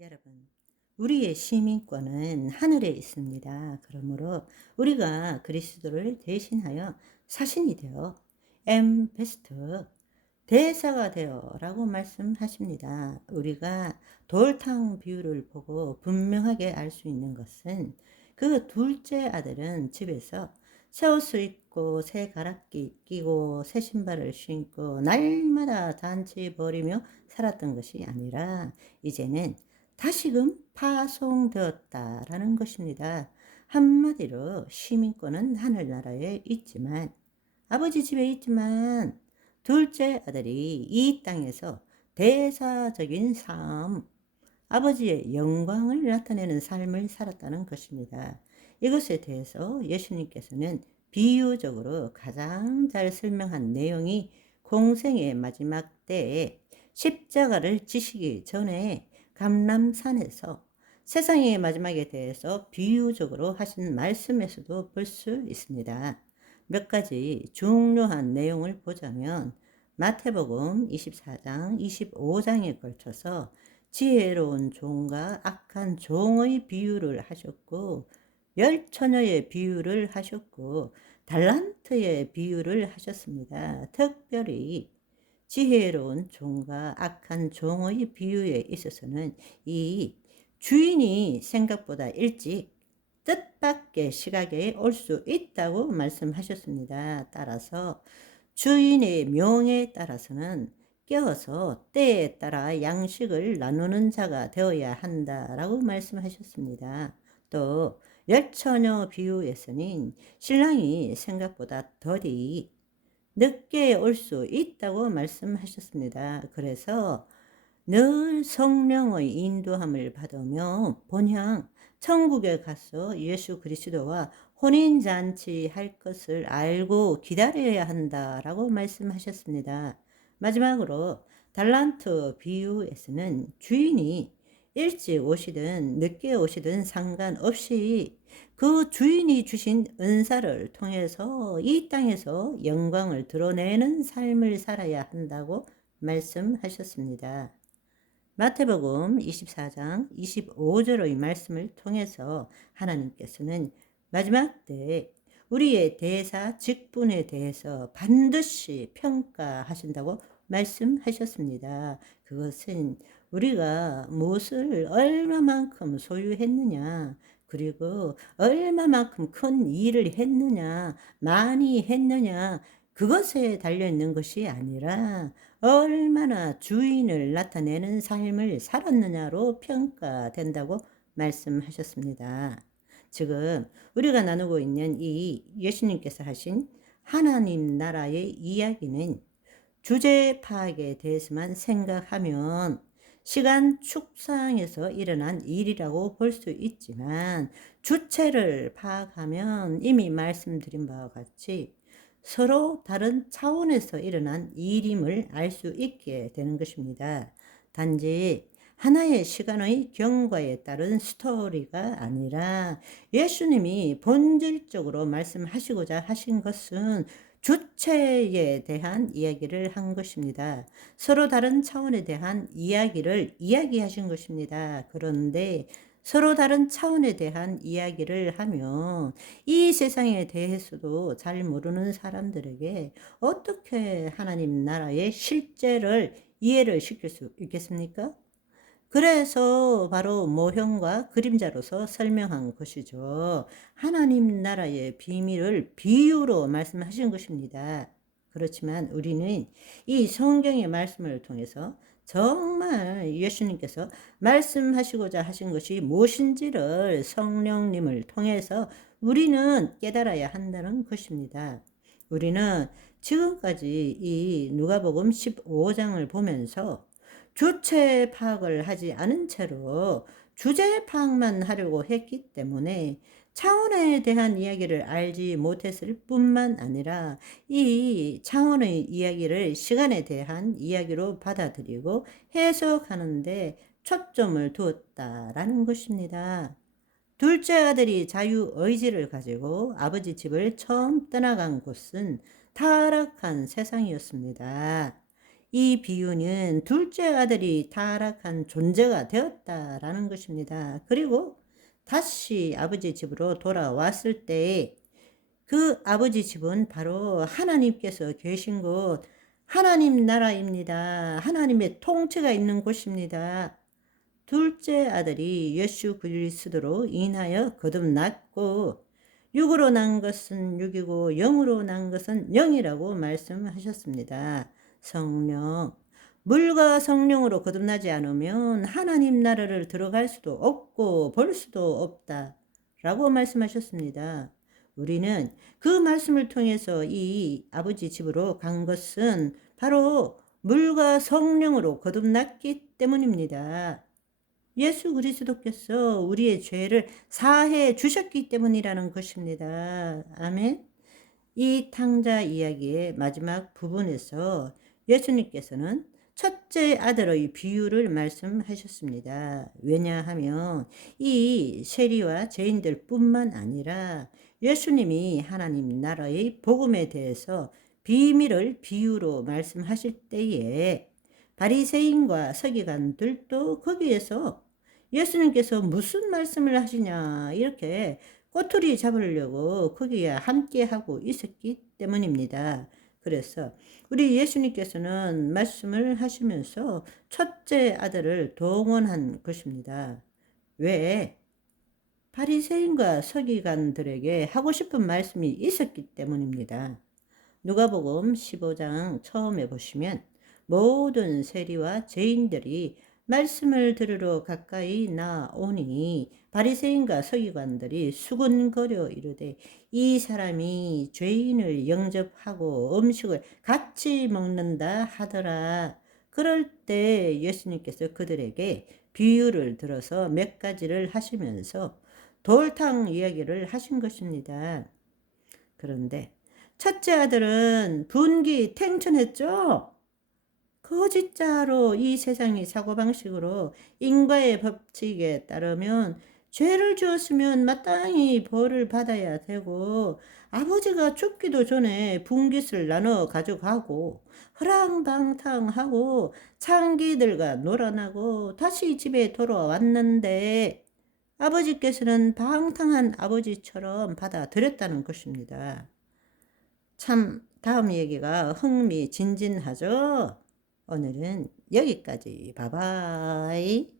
여러분, 우리의 시민권은 하늘에 있습니다. 그러므로 우리가 그리스도를 대신하여 사신이 되어 엠베스터 대사가 되어라고 말씀하십니다. 우리가 돌탕 비유를 보고 분명하게 알 수 있는 것은 그 둘째 아들은 집에서 새 옷을 입고 새 가락기 끼고 새 신발을 신고 날마다 잔치 벌이며 살았던 것이 아니라 이제는 다시금 파송되었다라는 것입니다. 한마디로 시민권은 하늘나라에 있지만 아버지 집에 있지만 둘째 아들이 이 땅에서 대사적인 삶, 아버지의 영광을 나타내는 삶을 살았다는 것입니다. 이것에 대해서 예수님께서는 비유적으로 가장 잘 설명한 내용이 공생의 마지막 때에 십자가를 지시기 전에 감람산에서 세상의 마지막에 대해서 비유적으로 하신 말씀에서도 볼 수 있습니다. 몇 가지 중요한 내용을 보자면 마태복음 24장, 25장에 걸쳐서 지혜로운 종과 악한 종의 비유를 하셨고 열처녀의 비유를 하셨고 달란트의 비유를 하셨습니다. 특별히 지혜로운 종과 악한 종의 비유에 있어서는 이 주인이 생각보다 일찍 뜻밖의 시각에 올 수 있다고 말씀하셨습니다. 따라서 주인의 명에 따라서는 깨어서 때에 따라 양식을 나누는 자가 되어야 한다라고 말씀하셨습니다. 또 열처녀 비유에서는 신랑이 생각보다 더디 늦게 올 수 있다고 말씀하셨습니다. 그래서 늘 성령의 인도함을 받으며 본향 천국에 가서 예수 그리스도와 혼인잔치 할 것을 알고 기다려야 한다라고 말씀하셨습니다. 마지막으로 달란트 비유에서는 주인이 일찍 오시든 늦게 오시든 상관없이 그 주인이 주신 은사를 통해서 이 땅에서 영광을 드러내는 삶을 살아야 한다고 말씀하셨습니다. 마태복음 24장 25절의 말씀을 통해서 하나님께서는 마지막 때 우리의 대사 직분에 대해서 반드시 평가하신다고 말씀하셨습니다. 그것은 우리가 무엇을 얼마만큼 소유했느냐, 그리고 얼마만큼 큰 일을 했느냐, 많이 했느냐, 그것에 달려있는 것이 아니라 얼마나 주인을 나타내는 삶을 살았느냐로 평가된다고 말씀하셨습니다. 지금 우리가 나누고 있는 이 예수님께서 하신 하나님 나라의 이야기는 주제 파악에 대해서만 생각하면 시간 축상에서 일어난 일이라고 볼 수 있지만 주체를 파악하면 이미 말씀드린 바와 같이 서로 다른 차원에서 일어난 일임을 알 수 있게 되는 것입니다. 단지 하나의 시간의 경과에 따른 스토리가 아니라 예수님이 본질적으로 말씀하시고자 하신 것은 주체에 대한 이야기를 한 것입니다. 서로 다른 차원에 대한 이야기를 이야기하신 것입니다. 그런데 서로 다른 차원에 대한 이야기를 하면 이 세상에 대해서도 잘 모르는 사람들에게 어떻게 하나님 나라의 실제를 이해를 시킬 수 있겠습니까? 그래서 바로 모형과 그림자로서 설명한 것이죠. 하나님 나라의 비밀을 비유로 말씀하신 것입니다. 그렇지만 우리는 이 성경의 말씀을 통해서 정말 예수님께서 말씀하시고자 하신 것이 무엇인지를 성령님을 통해서 우리는 깨달아야 한다는 것입니다. 우리는 지금까지 이 누가복음 15장을 보면서 주체 파악을 하지 않은 채로 주제 파악만 하려고 했기 때문에 차원에 대한 이야기를 알지 못했을 뿐만 아니라 이 차원의 이야기를 시간에 대한 이야기로 받아들이고 해석하는데 초점을 두었다라는 것입니다. 둘째 아들이 자유의지를 가지고 아버지 집을 처음 떠나간 곳은 타락한 세상이었습니다. 이 비유는 둘째 아들이 타락한 존재가 되었다라는 것입니다. 그리고 다시 아버지 집으로 돌아왔을 때에 그 아버지 집은 바로 하나님께서 계신 곳, 하나님 나라입니다. 하나님의 통치가 있는 곳입니다. 둘째 아들이 예수 그리스도로 인하여 거듭났고, 육으로 난 것은 육이고 영으로 난 것은 영이라고 말씀하셨습니다. 성령, 물과 성령으로 거듭나지 않으면 하나님 나라를 들어갈 수도 없고 볼 수도 없다라고 말씀하셨습니다. 우리는 그 말씀을 통해서 이 아버지 집으로 간 것은 바로 물과 성령으로 거듭났기 때문입니다. 예수 그리스도께서 우리의 죄를 사해 주셨기 때문이라는 것입니다. 아멘. 이 탕자 이야기의 마지막 부분에서 예수님께서는 첫째 아들의 비유를 말씀하셨습니다. 왜냐하면 이 세리와 죄인들 뿐만 아니라 예수님이 하나님 나라의 복음에 대해서 비밀을 비유로 말씀하실 때에 바리새인과 서기관들도 거기에서 예수님께서 무슨 말씀을 하시냐 이렇게 꼬투리 잡으려고 거기에 함께 하고 있었기 때문입니다. 그래서 우리 예수님께서는 말씀을 하시면서 첫째 아들을 동원한 것입니다. 왜? 바리새인과 서기관들에게 하고 싶은 말씀이 있었기 때문입니다. 누가복음 15장 처음에 보시면 모든 세리와 죄인들이 말씀을 들으러 가까이 나오니 바리새인과 서기관들이 수군거려 이르되 이 사람이 죄인을 영접하고 음식을 같이 먹는다 하더라. 그럴 때 예수님께서 그들에게 비유를 들어서 몇 가지를 하시면서 돌탕 이야기를 하신 것입니다. 그런데 첫째 아들은 분기 탱천했죠. 거짓자로 이 세상의 사고방식으로 인과의 법칙에 따르면 죄를 지었으면 마땅히 벌을 받아야 되고 아버지가 죽기도 전에 분깃을 나눠 가져가고 허랑방탕하고 창기들과 놀아나고 다시 집에 돌아왔는데 아버지께서는 방탕한 아버지처럼 받아들였다는 것입니다. 참 다음 얘기가 흥미진진하죠? 오늘은 여기까지. 바이바이.